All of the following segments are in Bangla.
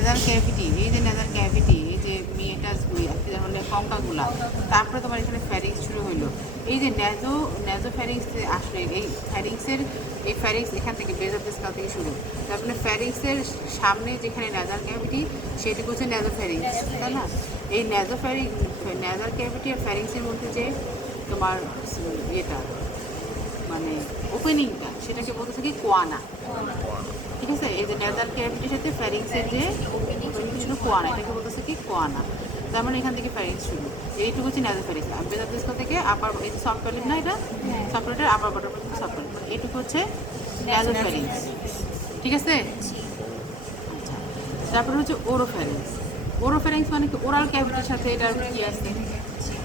নেজাল ক্যাভিটি, এই যে নেজাল ক্যাভিটি, এই যে মিয়েটাসগুলি মানে কঙ্কাগুলা, তারপরে তোমার এখানে ফ্যারিংস শুরু হইলো। এই যে ন্যাজো ফ্যারিংস আসলে এই ফ্যারিংসের এই ফ্যারিংস এখান থেকে বেজ অফ দ্য স্কাল থেকে শুরু, তার মানে ফ্যারিংসের সামনে যেখানে নেজাল ক্যাভিটি সেটুকু হচ্ছে ন্যাজো ফ্যারিংস, তাই না? এই নেজাল ক্যাভিটি আর ফ্যারিংসের মধ্যে যে তোমার ইয়েটা মানে ওপেনিংটা, সেটাকে বলতেছে কি কোয়ানা, ঠিক আছে? এই যে নেজাল ক্যাভিটির সাথে ফ্যারিংসের যে ওপেনিং ছিল কোয়ানা, এটাকে বলতেছে কি কোয়ানা। তার মানে এখান থেকে ফ্যারিংস শুরু, এইটুকু হচ্ছে নেজাল ফ্যারিংস। বেজাল থেকে আপার, এই যে সফট প্যালেট না, এটা সফট প্যালেটের আপার বটম পর্যন্ত সফট প্যালেট, মানে এইটুকু হচ্ছে নেজাল ফ্যারিংস, ঠিক আছে? আচ্ছা, তারপরে হচ্ছে ওরোফ্যারিংস। ওরোফ্যারিংস মানে কি ওরাল ক্যাভিটির সাথে এটার কি আছে,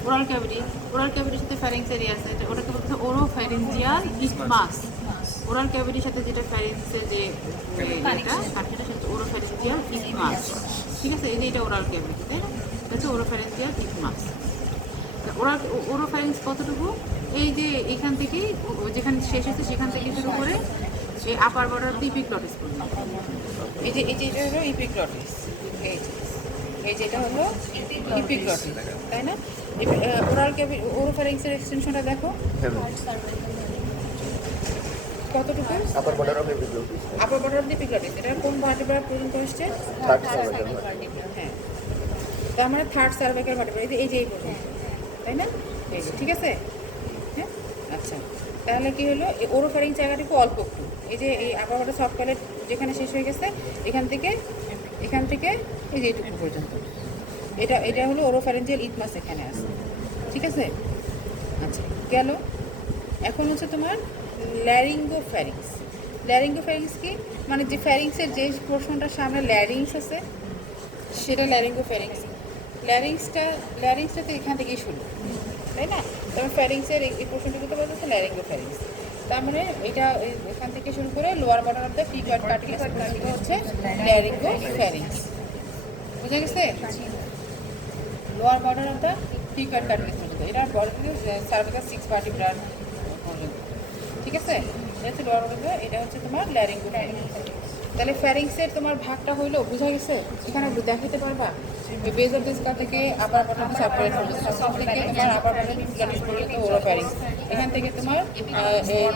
ওরাল ক্যাভিটির সাথে ফ্যারিংসের আছে, ওটাকে বলতেছে ওরোফ্যারিঞ্জিয়াল ইস্টমাস। ওরাল ক্যাভিটির সাথে যেটা ফ্যারিংসের যে এটা কাঠিটা সেটা ওরোফ্যারিঞ্জিয়াল ইস্টমাস, ঠিক আছে? এই যে এটা ওরাল ক্যাভিটি, তাই না? এটা হচ্ছে ওরোফ্যারিঞ্জিয়াল ইস্টমাস। ওরোফ্যারিংস কতটুকু, এই যে এখান থেকে যেখানে শেষ হচ্ছে সেখান থেকে শুরু করে এই আপার বর্ডার অফ দ্য ইপিগ্লটিস পর্যন্ত। এই যে এটা হলো ইপিগ্লটিস, এই যেটা হলো ইপিগ্লটিস, তাই না? ওরাল ক্যাভিটি ওরোফ্যারিংসের এক্সটেনশনটা দেখো কতটুকু, upper border of epiglottis, upper border of the epiglottis. এটা কোন ভার্টেব্রা পর্যন্ত আসছে? Third cervical. হ্যাঁ, তার মানে থার্ড সার্ভাইকাল ভার্টেব্রা, এই যে এই পর্যন্ত, তাই না? এই যে, ঠিক আছে? হ্যাঁ, আচ্ছা, তাহলে কি হলো, এই ওরোফ্যারিং জায়গাটুকু অল্প একটু, এই যে এই আপার বর্ডার সফট প্যালেট যেখানে শেষ হয়ে গেছে এখান থেকে এই যে এইটুকু পর্যন্ত, এটা হলো ওরোফ্যারিঞ্জিয়াল ইথমাস এখানে আছে, ঠিক আছে? আচ্ছা, গেল। এখন হচ্ছে তোমার ল্যারিঙ্গোফ্যারিংস। ল্যারিঙ্গোফ্যারিংস কি, মানে যে ফ্যারিংসের যে পোর্শনটার সামনে ল্যারিংস আছে সেটা ল্যারিঙ্গোফ্যারিংস। ল্যারিংসটা তো এখান থেকেই শুরু, তাই না? তবে ফ্যারিংসের এই পোর্শনটুকু তো বলতেছে ল্যারিঙ্গোফ্যারিংস। তার মানে এটা এখান থেকে শুরু করে lower border of the figure cartilage পর্যন্ত হচ্ছে ল্যারিঙ্গোফ্যারিংস, বুঝা গেছে? Lower border of the figure cartilage পর্যন্ত, এটা বর্ডার সার্ভিকাল 6 ভার্টিব্রার পর্যন্ত, ঠিক আছে? এটা হচ্ছে লোয়ার বর্ডার, এটা হচ্ছে তোমার ল্যারিঙ্গোফ্যারিংস। তাহলে ফ্যারিংসের তোমার ভাগটা হইলো, বোঝা গেছে? এখানে দেখাতে পারবা বেজ অফ দ্য স্কাল থেকে আপার বটম সাবপ্যারেট পর্যন্ত, সব থেকে তোমার আপার বটম ইপিগ্লটিস পর্যন্ত ওরোফ্যারিংস, এখান থেকে তোমার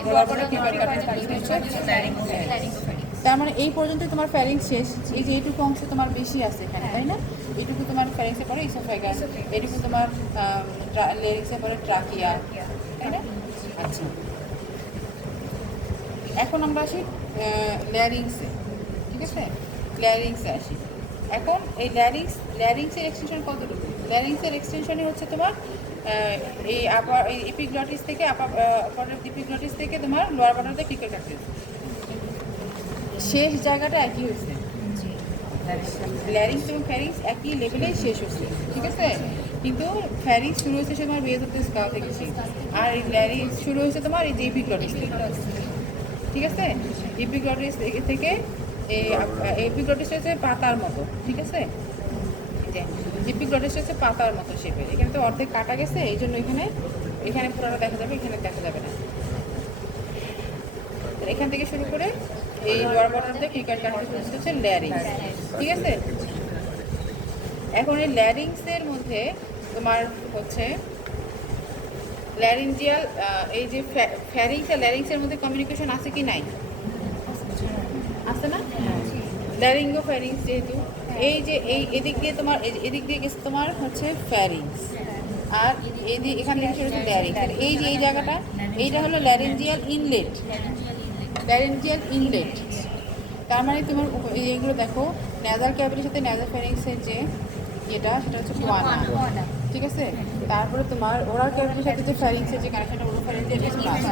লোয়ার বটম ফিগার কার্টিলাস হচ্ছে ল্যারিঙ্গোফ্যারিংস। তার মানে এই পর্যন্ত তোমার ফ্যারিংস শেষ। এই যে এইটুকু অংশ তোমার বেশি আছে এখানে, তাই না? এইটুকু তোমার ফ্যারিংসে পরে ইসোফেগাস, এইটুকু তোমার লেরিংসে পরে ট্রাকিয়া, তাই না? আচ্ছা, এখন আমরা আসি ল্যারিংসে, ঠিক আছে? ল্যারিংসে আসি। এখন এই ল্যারিংসের এক্সটেনশন কতটুকু? ল্যারিংসের এক্সটেনশনই হচ্ছে তোমার এই আপার এই ইপিগ্লটিস থেকে আপার ইপিগ্লটিস থেকে তোমার লোয়ার বর্ডারতে ফিগার কার্টিলাস, শেষ জায়গাটা একই হয়েছে। ল্যারিংস এবং ফ্যারিংস একই লেভেলেই শেষ হয়েছে, ঠিক আছে? কিন্তু ফ্যারিংস শুরু হয়েছে তোমার বেজ অফ দ্য স্কাল থেকে, আর এই ল্যারিংস শুরু হয়েছে তোমার এই যে ইপিগ্লটিস থেকে, ঠিক আছে? ইপিগ্লটিস থেকে এই এপিগ্লটিস হচ্ছে পাতার মতো, ঠিক আছে? যে ইপিগ্লটিস হচ্ছে পাতার মতো শেপের, এখানে তো অর্ধেক কাটা গেছে, এই জন্য এখানে পুরোটা দেখা যাবে, এখানে দেখা যাবে না। এখান থেকে শুরু করে এই লোয়ার বর্ডার দিয়ে ফিগার কার্টিলাস হচ্ছে ল্যারিংস, ঠিক আছে? এখন এই ল্যারিংসের মধ্যে তোমার হচ্ছে ল্যারিঞ্জিয়াল, এই যে ফ্যারিংস আর ল্যারিংসের মধ্যে কমিউনিকেশন আছে কি নাই? আছে না? ল্যারিঙ্গোফ্যারিংস যেহেতু, এই যে এদিক দিয়ে তোমার এদিক দিয়ে গেছে তোমার হচ্ছে ফ্যারিংস, আর এখান থেকে শুরু হচ্ছে ল্যারিংস। এই যে এই জায়গাটা, এইটা হলো ল্যারিঞ্জিয়াল ইনলেট, তার মানে তোমার এইগুলো দেখো, নেজাল ক্যাভিটির সাথে নেজাল ফ্যারিংসের যে সেটা হচ্ছে কোয়ানা, ঠিক আছে? তারপরে তোমার ওরাল ক্যাভিটির সাথে যে ফ্যারিংসের যে কানেকশনটা ওরোফ্যারিঞ্জিয়াল ইস্টমাস,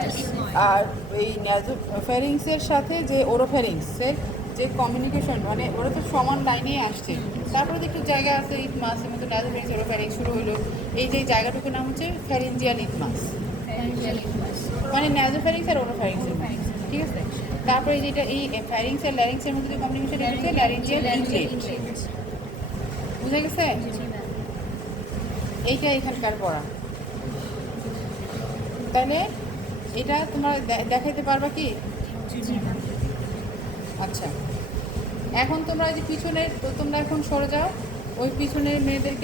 আর এই ফ্যারিংসের সাথে যে ওরোফ্যারিংসের যে কমিউনিকেশন, মানে ওরা তো সমান লাইনে আসছে। তারপরে যে একটু জায়গা আছে ইথমাসের মতো, নেজাল ফ্যারিংস ওরোফ্যারিংস শুরু হলো, এই যে জায়গাটুকুর নাম হচ্ছে ফ্যারিঞ্জিয়াল ইথমাস, মানে নেজাল ফ্যারিংস আর ওরোফ্যারিংসের, ঠিক আছে? তারপরে যেটা এই ফ্যারিংস আর ল্যারিংসের মধ্যে যে কমিউনিকেশন হচ্ছে ল্যারিঞ্জিয়াল ইনলেট, বুঝে গেছে? এইটা এখানকার পড়া, তাহলে এটা তোমরা দেখাইতে পারবা কি? আচ্ছা, এখন তোমরা ওই যে পিছনের, তো তোমরা এখন সরে যাও, ওই পিছনের মেয়েদেরকে